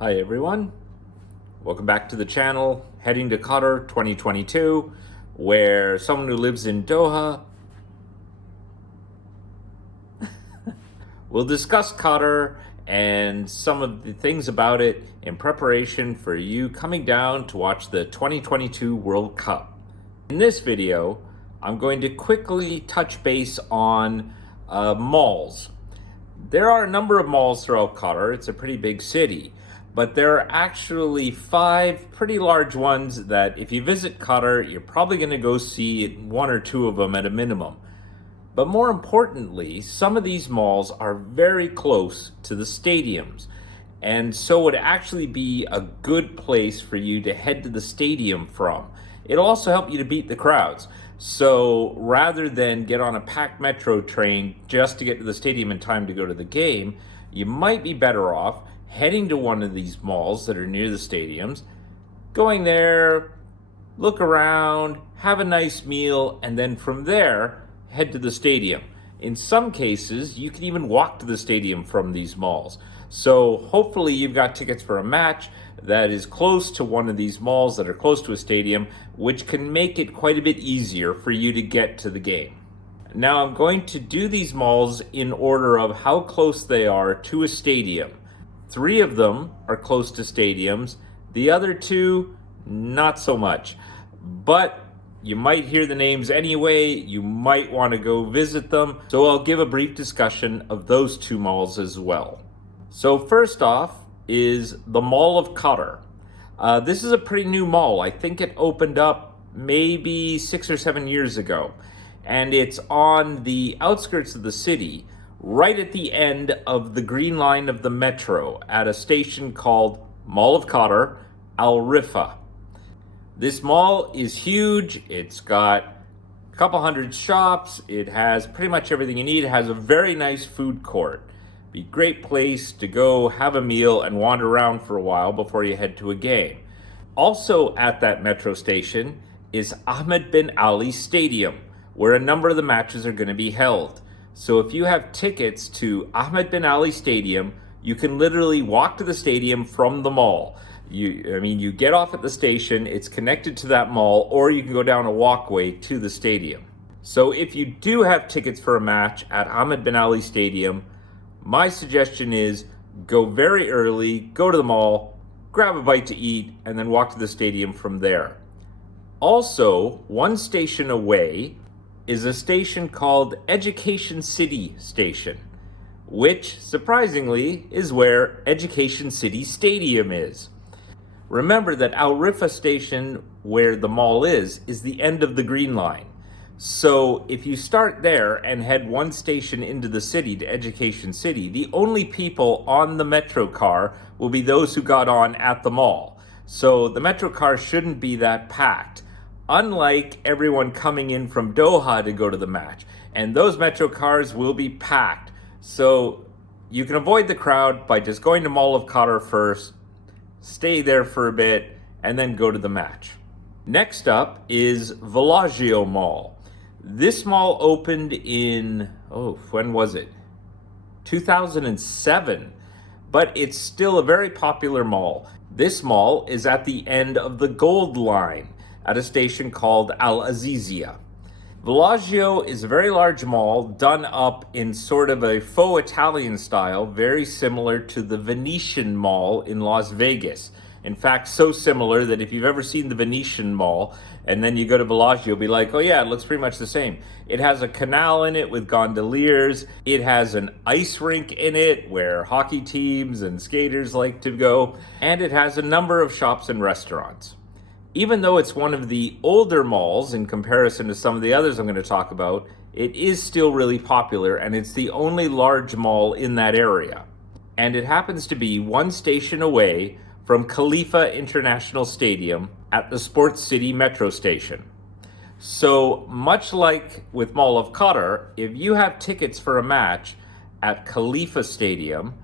Hi everyone, welcome back to the channel. Heading to Qatar 2022, where someone who lives in Doha will discuss Qatar and some of the things about it in preparation for you coming down to watch the 2022 World Cup. In this video, I'm going to quickly touch base on malls. There are a number of malls throughout Qatar. It's a pretty big city. But there are actually 5 pretty large ones that if you visit Qatar, you're probably going to go see 1 or 2 of them at a minimum. But more importantly, some of these malls are very close to the stadiums. And so it would actually be a good place for you to head to the stadium from. It'll also help you to beat the crowds. So rather than get on a packed metro train just to get to the stadium in time to go to the game, you might be better off heading to one of these malls that are near the stadiums, going there, look around, have a nice meal, and then from there, head to the stadium. In some cases, you can even walk to the stadium from these malls. So hopefully you've got tickets for a match that is close to one of these malls that are close to a stadium, which can make it quite a bit easier for you to get to the game. Now I'm going to do these malls in order of how close they are to a stadium. 3 of them are close to stadiums. The other 2, not so much. But you might hear the names anyway. You might want to go visit them. So I'll give a brief discussion of those 2 malls as well. So first off is the Mall of Qatar. This is a pretty new mall. I think it opened up maybe 6 or 7 years ago. And it's on the outskirts of the city, right at the end of the green line of the metro at a station called Mall of Qatar, Al Rifa. This mall is huge. It's got a couple hundred shops. It has pretty much everything you need. It has a very nice food court. Be a great place to go have a meal and wander around for a while before you head to a game. Also at that metro station is Ahmed bin Ali Stadium, where a number of the matches are going to be held. So if you have tickets to Ahmed bin Ali Stadium, you can literally walk to the stadium from the mall. You get off at the station, it's connected to that mall, or you can go down a walkway to the stadium. So if you do have tickets for a match at Ahmed bin Ali Stadium, my suggestion is go very early, go to the mall, grab a bite to eat, and then walk to the stadium from there. Also, one station away is a station called Education City Station, which, surprisingly, is where Education City Stadium is. Remember that Al Rifa Station, where the mall is the end of the green line. So if you start there and head one station into the city, to Education City, the only people on the metro car will be those who got on at the mall. So the metro car shouldn't be that packed, unlike everyone coming in from Doha to go to the match. And those metro cars will be packed. So you can avoid the crowd by just going to Mall of Qatar first, stay there for a bit, and then go to the match. Next up is Villagio Mall. This mall opened in, when was it? 2007. But it's still a very popular mall. This mall is at the end of the Gold Line, at a station called Al Azizia. Villagio is a very large mall done up in sort of a faux Italian style, very similar to the Venetian Mall in Las Vegas. In fact, so similar that if you've ever seen the Venetian Mall and then you go to Villagio, you'll be like, oh yeah, it looks pretty much the same. It has a canal in it with gondoliers. It has an ice rink in it where hockey teams and skaters like to go. And it has a number of shops and restaurants. Even though it's one of the older malls in comparison to some of the others I'm going to talk about, it is still really popular, and it's the only large mall in that area. And it happens to be one station away from Khalifa International Stadium at the Sports City Metro Station. So much like with Mall of Qatar, if you have tickets for a match at Khalifa Stadium,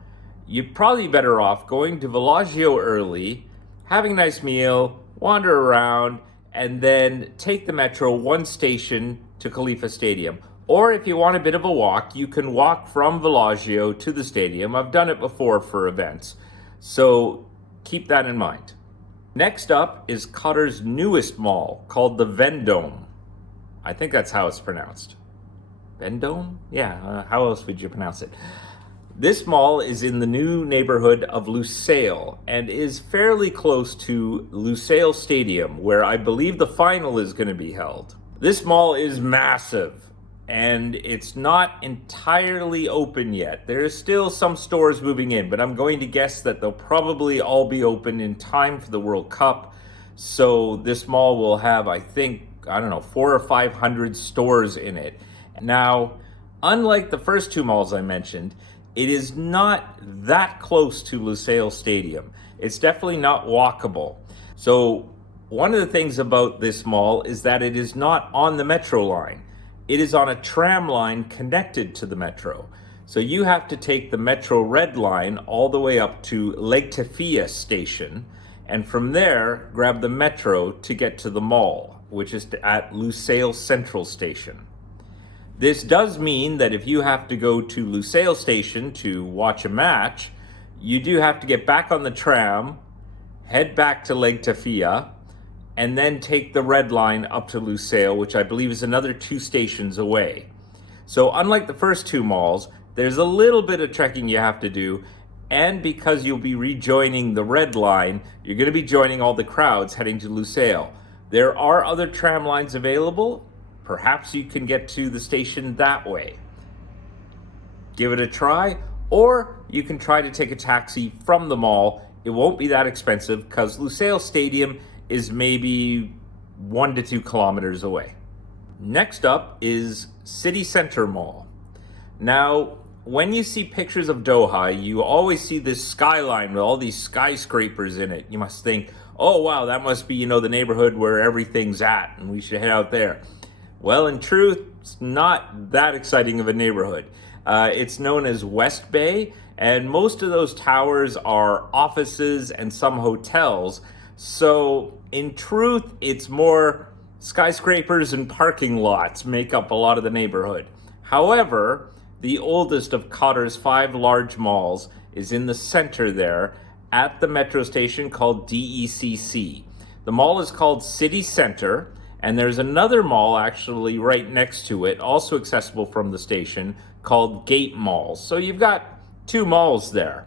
you're probably better off going to Villagio early, having a nice meal, wander around, and then take the metro one station to Khalifa Stadium. Or if you want a bit of a walk, you can walk from Villagio to the stadium. I've done it before for events. So keep that in mind. Next up is Qatar's newest mall called the Vendome. I think that's how it's pronounced. Vendome? Yeah, how else would you pronounce it? This mall is in the new neighborhood of Lusail and is fairly close to Lusail Stadium, where I believe the final is going to be held. This mall is massive and it's not entirely open yet. There is still some stores moving in, but I'm going to guess that they'll probably all be open in time for the World Cup. So this mall will have, I think, 400 or 500 stores in it. Now, unlike the first two malls I mentioned, it is not that close to Lusail Stadium. It's definitely not walkable. So one of the things about this mall is that it is not on the metro line. It is on a tram line connected to the metro. So you have to take the metro red line all the way up to Lake Tafia station, and from there grab the metro to get to the mall, which is at Lusail Central Station. This does mean that if you have to go to Lusail Station to watch a match, you do have to get back on the tram, head back to Lake Tafia, and then take the red line up to Lusail, which I believe is another 2 stations away. So unlike the first two malls, there's a little bit of trekking you have to do, and because you'll be rejoining the red line, you're going to be joining all the crowds heading to Lusail. There are other tram lines available. Perhaps you can get to the station that way. Give it a try, or you can try to take a taxi from the mall. It won't be that expensive because Lusail Stadium is maybe 1 to 2 kilometers away. Next up is City Center Mall. Now, when you see pictures of Doha, you always see this skyline with all these skyscrapers in it. You must think, oh wow, that must be, the neighborhood where everything's at and we should head out there. Well, in truth, it's not that exciting of a neighborhood. It's known as West Bay, and most of those towers are offices and some hotels. So, in truth, it's more skyscrapers and parking lots make up a lot of the neighborhood. However, the oldest of Qatar's 5 large malls is in the center there at the metro station called DECC. The mall is called City Center, and there's another mall actually right next to it, also accessible from the station, called Gate Mall. So you've got 2 malls there.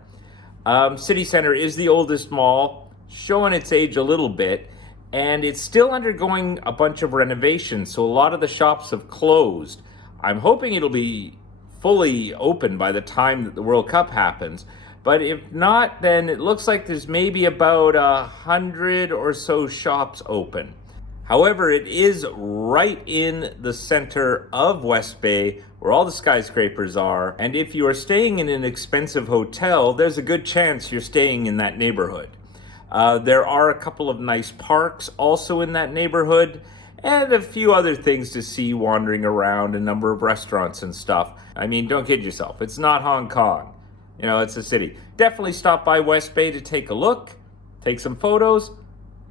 City Center is the oldest mall, showing its age a little bit, and it's still undergoing a bunch of renovations, so a lot of the shops have closed. I'm hoping it'll be fully open by the time that the World Cup happens, but if not, then it looks like there's maybe about 100 or so shops open. However, it is right in the center of West Bay where all the skyscrapers are, and if you are staying in an expensive hotel, there's a good chance you're staying in that neighborhood. There are a couple of nice parks also in that neighborhood, and a few other things to see wandering around, a number of restaurants and stuff. I mean, don't kid yourself, it's not Hong Kong. It's a city. Definitely stop by West Bay to take a look, take some photos,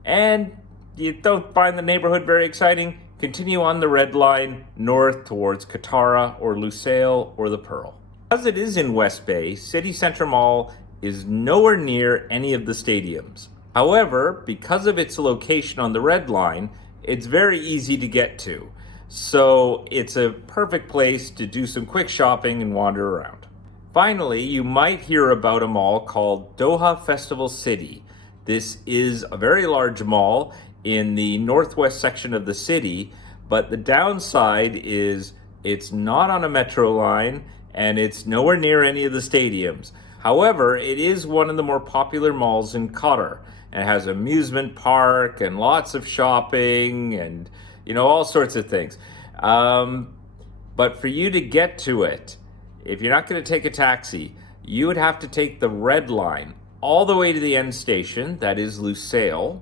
and you don't find the neighborhood very exciting, continue on the red line north towards Qatar or Lusail or the Pearl. Because it is in West Bay, City Center Mall is nowhere near any of the stadiums. However, because of its location on the red line, it's very easy to get to. So it's a perfect place to do some quick shopping and wander around. Finally, you might hear about a mall called Doha Festival City. This is a very large mall in the northwest section of the city, but the downside is it's not on a metro line and it's nowhere near any of the stadiums. However, it is one of the more popular malls in Qatar, and it has an amusement park and lots of shopping and all sorts of things. But for you to get to it, if you're not going to take a taxi, you would have to take the red line all the way to the end station, that is Lusail,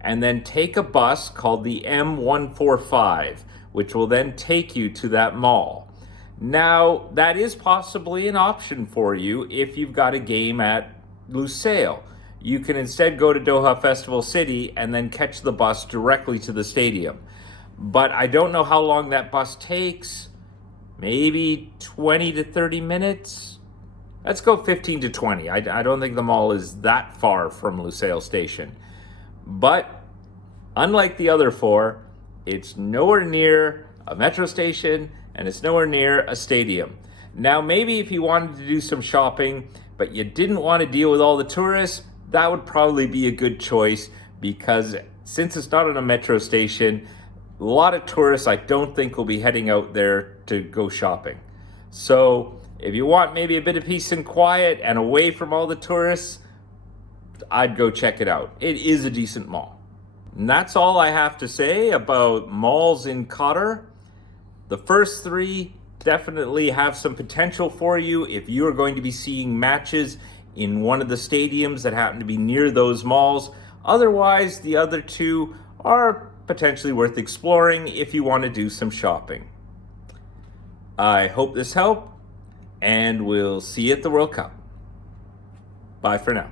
and then take a bus called the M145, which will then take you to that mall. Now, that is possibly an option for you if you've got a game at Lusail. You can instead go to Doha Festival City and then catch the bus directly to the stadium. But I don't know how long that bus takes. Maybe 20 to 30 minutes. Let's go 15 to 20. I don't think the mall is that far from Lusail Station. But unlike the other four, it's nowhere near a metro station and it's nowhere near a stadium. Now, maybe if you wanted to do some shopping, but you didn't want to deal with all the tourists, that would probably be a good choice, because since it's not on a metro station, a lot of tourists I don't think will be heading out there to go shopping. So if you want maybe a bit of peace and quiet and away from all the tourists, I'd go check it out. It is a decent mall. And that's all I have to say about malls in Qatar. The first three definitely have some potential for you if you are going to be seeing matches in one of the stadiums that happen to be near those malls. Otherwise, the other two are potentially worth exploring if you want to do some shopping. I hope this helped, and we'll see you at the World Cup. Bye for now.